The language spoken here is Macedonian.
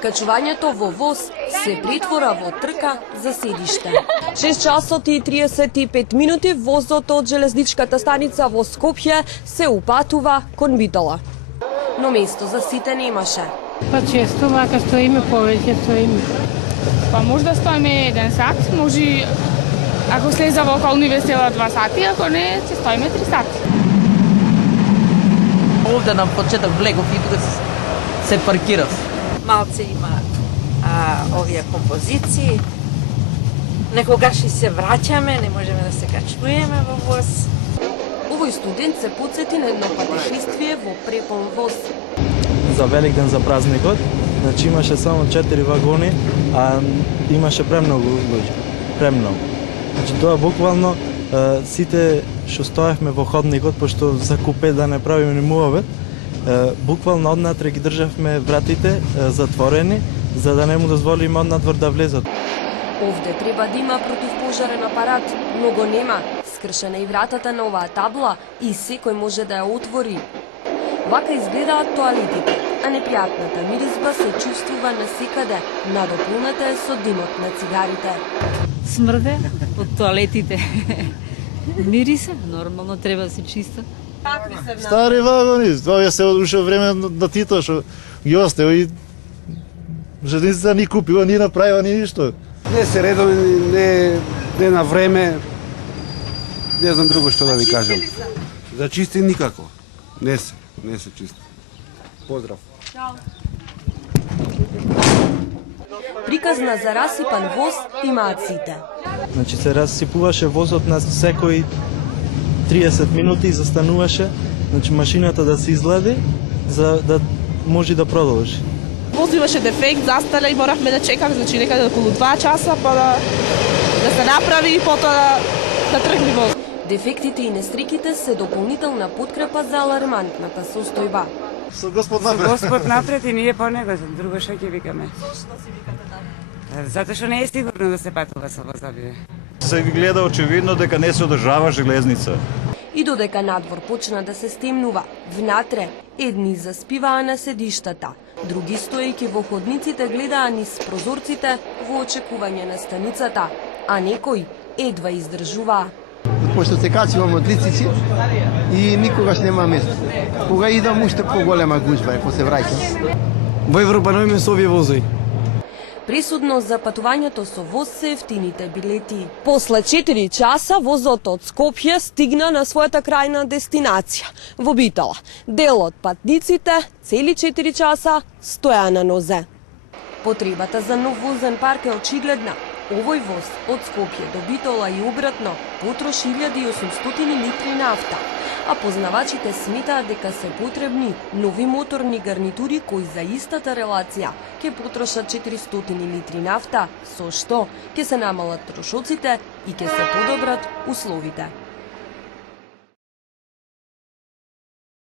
Качувањето во воз се претвора во трка за седиште. 6 часот и 35 минути возот од железничката станица во Скопје се упатува кон Битола. Но место за сите немаше. Па често вака стоиме, повеќе стоиме. Па може да стоиме 1 сат, може ако слеза во околни весела 2 сати, ако не, ќе стоиме 3 сати. Овде на почеток влегов и тука се паркирав. Малце има овие композиции. Некогаш и се враќаме, не можеме да се качнуеме во воз. Овој студент се потсети на едно патешествие во препон воз. За Великден, за празникот, значи имаше само 4 вагони, а имаше премногу луѓе. Премногу. Значи тоа буквално сите што стоевме во ходникот, пошто за купе да не правиме ни муавет, буквално однатре ги државме вратите затворени, за да не му дозволиме однадвор да влезат. Овде треба да има противпожарен апарат, но го нема. Скршена и вратата на оваа табла и секој може да ја отвори. Вака изгледаат тоалетите, а непријатната миризба се чувствува насекаде, надополната е со димот на цигарите. Смрде од тоалетите. Мирисе, нормално треба да се чиста. Стари вагони, тоа се уште време на Тито што ги остави и железница ни купила, ни направила ни ништо. Не се редовни, не на време. Не знам друго што да ви кажам. За чисти никако. Не се чисти. Поздрав. Приказна за расипан воз имаат сите. Значи се расипуваше возот на секои 30 минути и застануваше, значи машината да се излади за да може да продолжи. Возот имаше дефект, застале и моравме да чекаме, значи некаде околу 2 часа па да се направи и потоа да тргне воз. Дефектите и нестреките се дополнителна подкрепа за алармантната состојба. Со Господ напред. Господ напред и ние по него, друго што ќе викаме. Што си викате да? Затоа што не е сигурно да се патува со возовие. Се гледа очевидно дека не се одржава железница. И додека надвор почна да се стемнува, внатре едни заспиваа на седиштата, други стоејќи во ходниците гледаа низ прозорците во очекување на станицата, а некои едва издржуваа. Пошто се качувам од лицици и никогаш нема место. Кога идам уште поголема гужва е, се враќам. Во Европа не со овие возови. Пресудно за патувањето со воз се ефтините билети. После 4 часа возот од Скопје стигна на својата крајна дестинација, во Битола. Дел од патниците, цели 4 часа, стоја на нозе. Потребата за нов возен парк е очигледна. Овој воз од Скопје до Битола и обратно потроши 1800 литри нафта, а познавачите сметаат дека се потребни нови моторни гарнитури кои за истата релација ќе потрошат 400 литри нафта, со што ќе се намалат трошоците и ќе се подобрат условите.